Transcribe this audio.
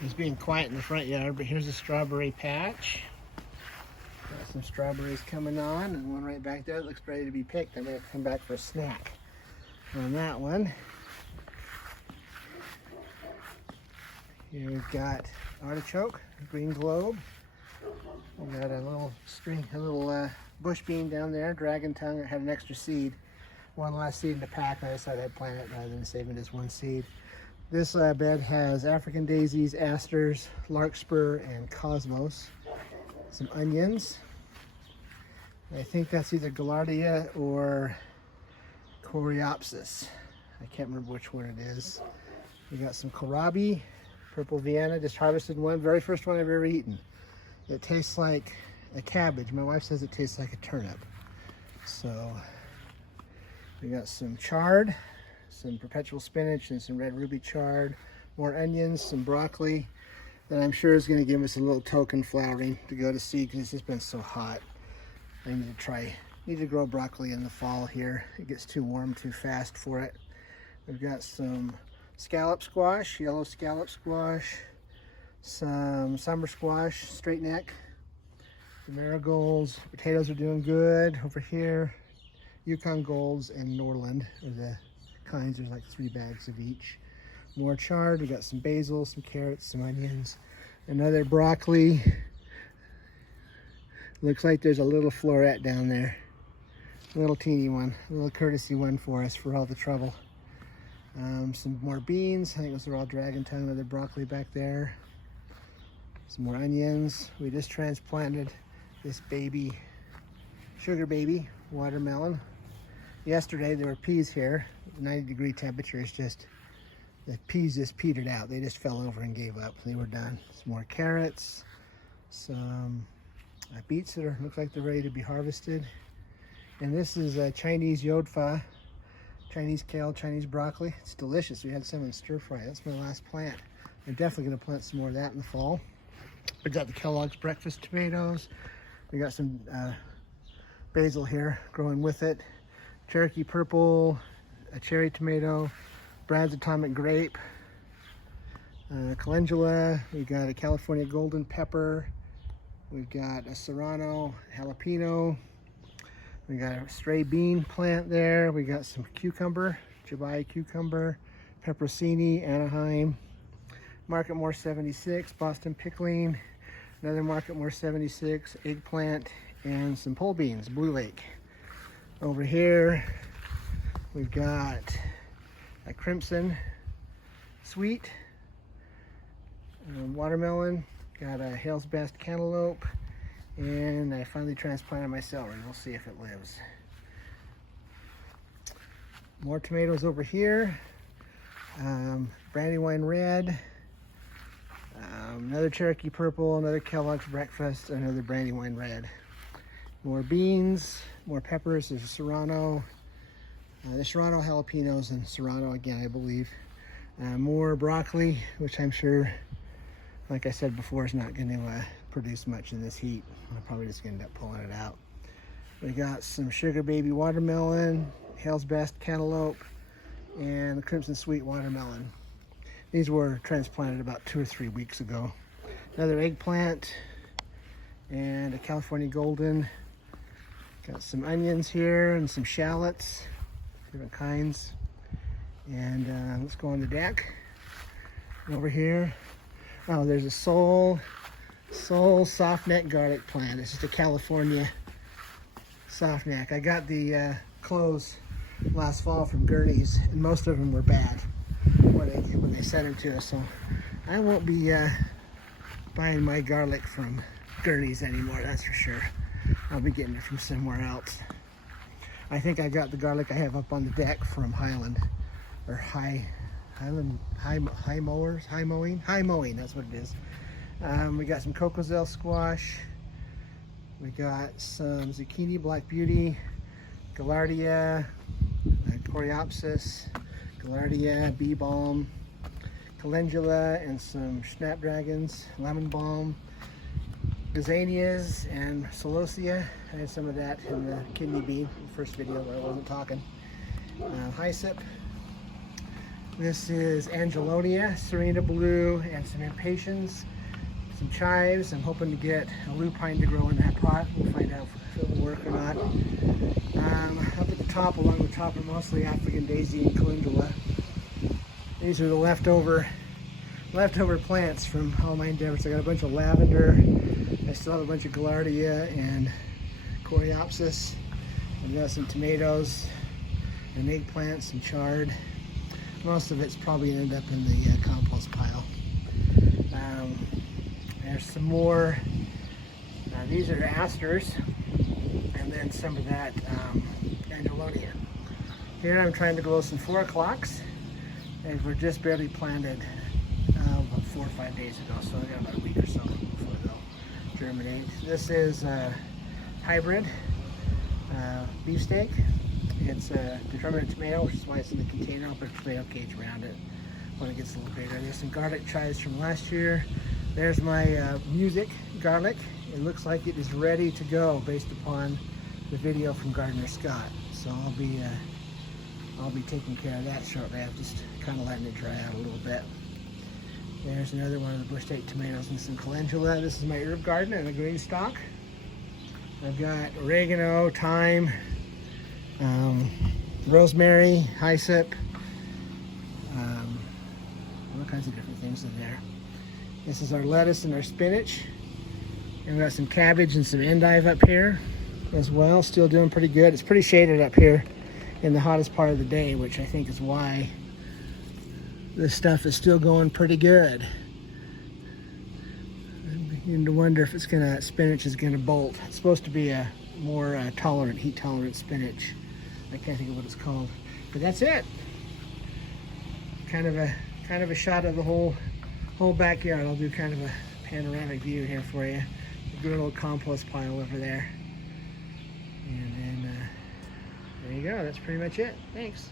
It's being quiet in the front yard, but here's a strawberry patch. Got some strawberries coming on, and one right back there that looks ready to be picked. I'm going to come back for a snack on that one. Here we've got artichoke, green globe. We got a little bush bean down there, dragon tongue. I had an extra seed, one last seed in the pack, and I decided I'd plant it rather than saving just one seed. This bed has African daisies, asters, larkspur, and cosmos. Some onions. I think that's either gaillardia or coreopsis. I can't remember which one it is. We got some kohlrabi, purple Vienna, just harvested one, very first one I've ever eaten. It tastes like a cabbage. My wife says it tastes like a turnip. So we got some chard, some perpetual spinach, and some red ruby chard, more onions, some broccoli that I'm sure is going to give us a little token flowering to go to seed because it's just been so hot. I need to grow broccoli in the fall here. It gets too warm too fast for it. We've got some scallop squash, yellow scallop squash, some summer squash, straight neck, the marigolds. Potatoes are doing good over here. Yukon Golds and Norland are the kinds. There's like 3 bags of each. More chard. We got some basil, some carrots, some onions, another broccoli. Looks like there's a little floret down there. A little teeny one, a little courtesy one for us for all the trouble. Some more beans. I think those are all dragon tongue. Another broccoli back there. Some more onions. We just transplanted this baby, sugar baby watermelon. Yesterday there were peas here. 90-degree temperatures, the peas just petered out. They just fell over and gave up. They were done. Some more carrots. Some beets that look like they're ready to be harvested. And this is a Chinese yodfa, Chinese kale, Chinese broccoli. It's delicious. We had some in stir fry. That's my last plant. I'm definitely going to plant some more of that in the fall. We got the Kellogg's breakfast tomatoes. We got some basil here growing with it. Cherokee purple, a cherry tomato, Brad's atomic grape, calendula. We got a California golden pepper. We've got a serrano jalapeno. We got a stray bean plant there. We got some cucumber, Jabai cucumber, pepperoni, Anaheim, Marketmore 76, Boston pickling, another Marketmore 76, eggplant, and some pole beans, Blue Lake. Over here, we've got a crimson sweet, watermelon, got a Hale's Best cantaloupe, and I finally transplanted my celery. We'll see if it lives. More tomatoes over here. Brandywine red. Another Cherokee purple, another Kellogg's breakfast, another Brandywine red. More beans, more peppers. There's a serrano. The serrano jalapenos and serrano again, I believe. More broccoli, which I'm sure, like I said before, is not going to produce much in this heat. I'm probably just going to end up pulling it out. We got some sugar baby watermelon, Hale's Best cantaloupe, and the crimson sweet watermelon. These were transplanted about 2 or 3 weeks ago. Another eggplant and a California golden. Got some onions here and some shallots, different kinds. And let's go on the deck. Over here, oh, there's a Seoul Softneck garlic plant. It's just a California Softneck. I got the clothes last fall from Gurney's, and most of them were bad when they sent them to us. So I won't be buying my garlic from Gurney's anymore, that's for sure. I'll be getting it from somewhere else. I think I got the garlic I have up on the deck from Highland, or High Mowing, that's what it is. We got some Cocoselle squash. We got some zucchini, black beauty, gaillardia, coreopsis, gaillardia, bee balm, calendula, and some snapdragons, lemon balm, gazanias, and celosia. I had some of that in the kidney bean, the first video where I wasn't talking. Hyssop, This is Angelonia, Serena Blue, and some Impatiens, some chives. I'm hoping to get a lupine to grow in that pot. We'll find out if it will work or not. Up at the top, along the top, are mostly African daisy and calendula. These are the leftover plants from all my endeavors. I got a bunch of lavender. I still have a bunch of gaillardia and coreopsis. I've got some tomatoes, an eggplant, some chard. Most of it's probably going to end up in the compost pile. There's some more. These are asters, and then some of that Angelonia. Here I'm trying to grow some 4 o'clocks, and we're just barely planted about 4 or 5 days ago, so I got about a week or so before they'll germinate. This is hybrid beefsteak. It's a determinate tomato, which is why it's in the container. I'll put a tomato cage around it when it gets a little bigger. There's some garlic chives from last year. There's my music garlic. It looks like it is ready to go based upon the video from Gardener Scott. So I'll be taking care of that shortly. I'm just kind of letting it dry out a little bit. There's another one of the bush steak tomatoes and some calendula. This is my herb garden and a green stalk. I've got oregano, thyme, rosemary, hyssop, all kinds of different things in there. This is our lettuce and our spinach. And we've got some cabbage and some endive up here as well. Still doing pretty good. It's pretty shaded up here in the hottest part of the day, which I think is why this stuff is still going pretty good. I'm beginning to wonder if spinach is gonna bolt. It's supposed to be a more heat tolerant spinach. I can't think of what it's called, but that's it. Kind of a shot of the whole backyard. I'll do kind of a panoramic view here for you. A good old compost pile over there, and then there you go. That's pretty much it. Thanks.